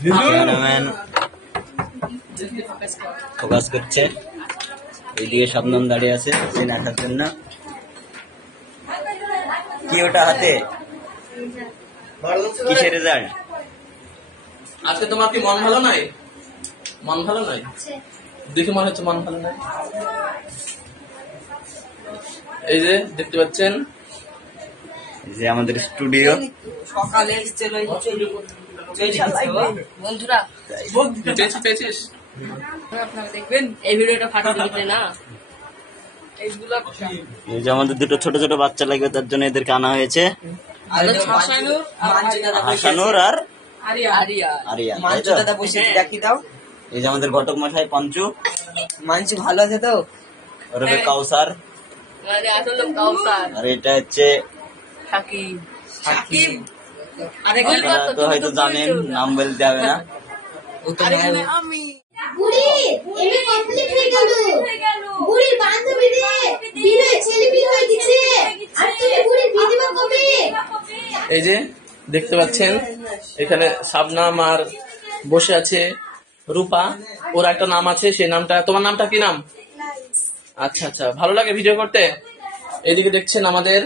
Cameraman focus করছে। এইদিকে শবনম দাঁড়িয়ে আছে সিন আসার জন্য। কি ওটা হাতে, কিসের রেজাল্ট? আজকে তোমার কি মন ভালো নয়? মন ভালো নয় দেখে মনে হচ্ছে মন ভালো নয়। এই যে দেখতে পাচ্ছেন, যে আমাদের স্টুডিও সকালে বন্ধুরা পেয়েছিস। আপনারা দেখবেন এই ভিডিওটা ফাটিয়ে দিতে না। এইগুলো এই যে আমাদের দুটো ছোট ছোট বাচ্চা লাগবে, তার জন্য এদেরকে আনা হয়েছে। হাসানুর আর আরিয়া। দাদা বসে দেখি দাও। এই যে আমাদের ঘটক মশাই পঞ্চু। মানছি ভালো আছে তো? ওরফে কাউসার। আর এটা হচ্ছে সাকিব। আপনারা তো হয়তো জানেন, নাম বলতে হবে না। আমি বুড়ি এমএ কমপ্লিট হয়ে গেল। বুড়ির বান্ধবীদের বিয়ে ছেলে বিয়ে হয়ে গেছে। আর তুমি বুড়ির বিধবা কবে? এই যে দেখতে পাচ্ছেন এখানে শাবনাম আর বসে আছে রূপা। ওর একটা নাম আছে, সেই নামটা, তোমার নামটা কি নাম? আচ্ছা আচ্ছা, ভালো লাগে ভিডিও করতে। এইদিকে দেখছেন আমাদের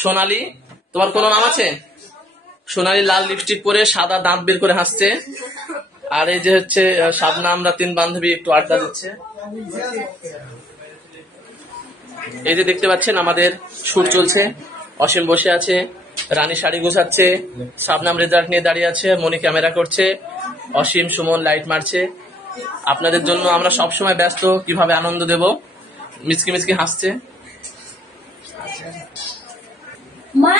সোনালী। তোমার কোনো নাম আছে? সোনালী লাল লিপস্টিক পরে সাদা দাঁত বের করে হাসছে। আর এই যে হচ্ছে শাবনাম, আমরা তিন বান্ধবী একটু আড্ডা দিচ্ছে। এই যে দেখতে পাচ্ছেন আমাদের শুট চলছে। অসীম বসে আছে, রানী শাড়ি গোছাচ্ছে, শাবনাম রেজাল্ট নিয়ে দাঁড়িয়ে আছে, মনি ক্যামেরা করছে, অসীম সুমন লাইট মারছে। আপনাদের জন্য আমরা সবসময় ব্যস্ত, কিভাবে আনন্দ দেব। মিচকি মিচকি হাসছে। মা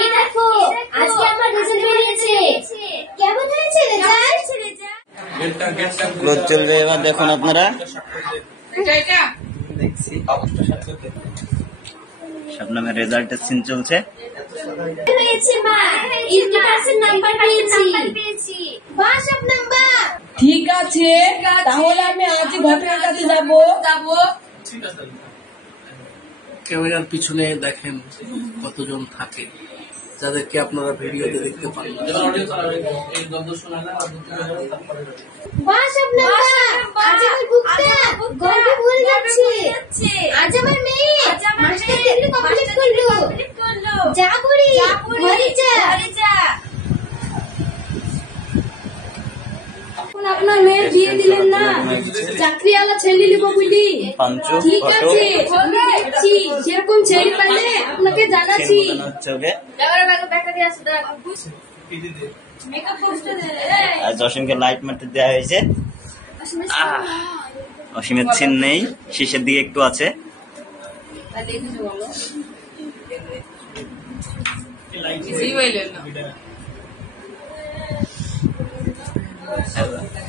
এই দেখো আজকে আমার রেজাল্ট বেরিয়েছে। কেমন হয়েছে রেজাল্ট? ক্লোজ চলবে এবার, দেখুন আপনারা। শবনমের রেজাল্টের সিন চলছে। হয়েছে মা, 80% নাম্বার পেয়েছি। বাহ শবনম বাহ। ঠিক আছে, তাহলে আমি আজ ঘটনার কাছে যাব। ক্যামেরার পিছনে দেখেন কতজন থাকে, যাদেরকে আপনারা ভিডিওতে দেখতে পান। বাহ শবনম বাহ, আজ আমার বুকটা গর্বে ভরে যাচ্ছে। আজ আমার মেয়ে মাস্টার ডিগ্রি কমপ্লিট করলো। যা বুড়ি ঘরে যা। আপনার মেয়ের বিয়ে দিলেন না, চাকরিওয়ালা ছেলে নিব বলি। পঞ্চু ঠিক আছে, আমি দেখছি, সেরকম ছেলে পাইলে আপনাকে জানাচ্ছি। হচ্ছে ওকে। আর অসীমকে লাইট মারতে দেওয়া হয়েছে। অসীমের সিন নেই, শেষের দিকে একটু আছে।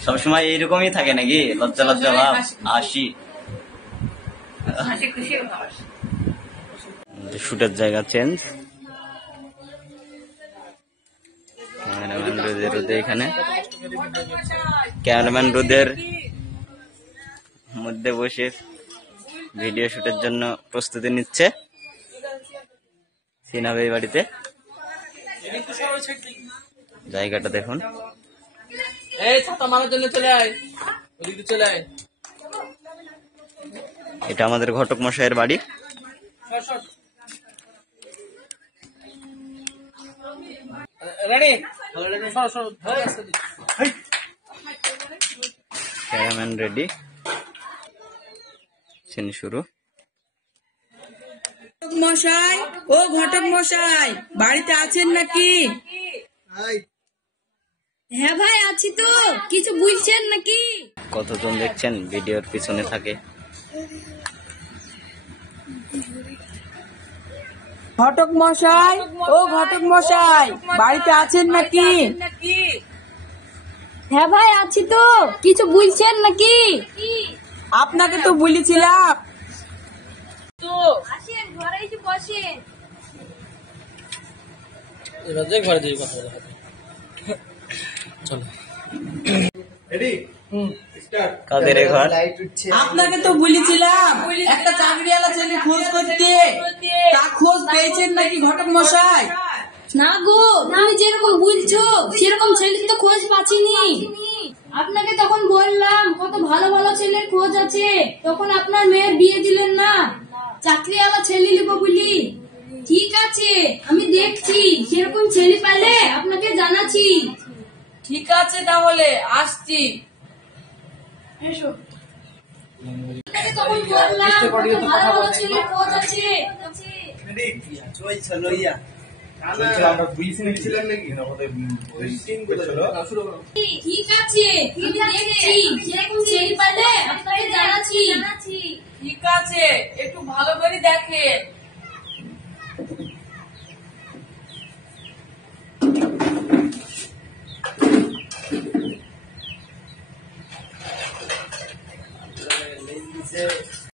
সবসময় এইরকমই থাকে নাকি? লজ্জা লজ্জা ভাব, হাসি। শুটের জায়গা চেঞ্জ। ক্যামেরাম্যান রোদে এখানে। ক্যামেরাম্যান রোদের মধ্যে বসে ভিডিও শুটের জন্য প্রস্তুতি নিচ্ছে। সিন হবে এই বাড়িতে। জায়গাটা দেখুন। এই ছাতা মারার জন্য চলে আয়, ওদিকে চলে আয়। এটা আমাদের ঘটক মশাইয়ের বাড়ি। ক্যামেরাম্যান রেডি, সিন শুরু। মশাই, ও ঘটক মশাই, বাড়িতে আছেন নাকি? হ্যাঁ ভাই আছি তো, কিছু বুঝছেন নাকি? কতজন দেখছেন ভিডিওর পিছনে থাকে। ঘটক মশাই, ও ঘটক মশাই, বাড়িতে আছেন নাকি? হ্যাঁ ভাই আছি তো, কিছু বুঝছেন নাকি? আপনাকে তো বলেছিলাম তো। আসেন ঘরে এসে বসেন। ঘরে যাই কথা বলা হবে। চলো কাদের এ ঘর? আপনাকে তো বলেছিলাম একটা চাকরিওয়ালা ছেলে খোঁজ করতে, তা খোঁজ পেয়েছেন নাকি ঘটক মশাই? না গো, তুমি যেরকম বলছো সেরকম ছেলের তো খোঁজ পাচ্ছিনি। আপনাকে তখন বললাম কত ভালো ভালো ছেলের খোঁজ আছে, তখন আপনার মেয়ের বিয়ে দিলেন না, চাকরিওয়ালা ছেলে নিব বলি। ঠিক আছে, আমি দেখছি, সেরকম ছেলে পেলে আপনাকে জানাচ্ছি। ঠিক আছে তাহলে আসছি। আপনাকে তখন বললাম কত ভালো ভালো ছেলের খোঁজ আছে। আমরা বুঝতে নিয়েছিলাম নাকি না ওদের ঠিক আছে, আমি দেখছি, সেরকম ছেলে পেলে আপনাকে জানাচ্ছি। ঠিক আছে, একটু ভালো করে দেখেন।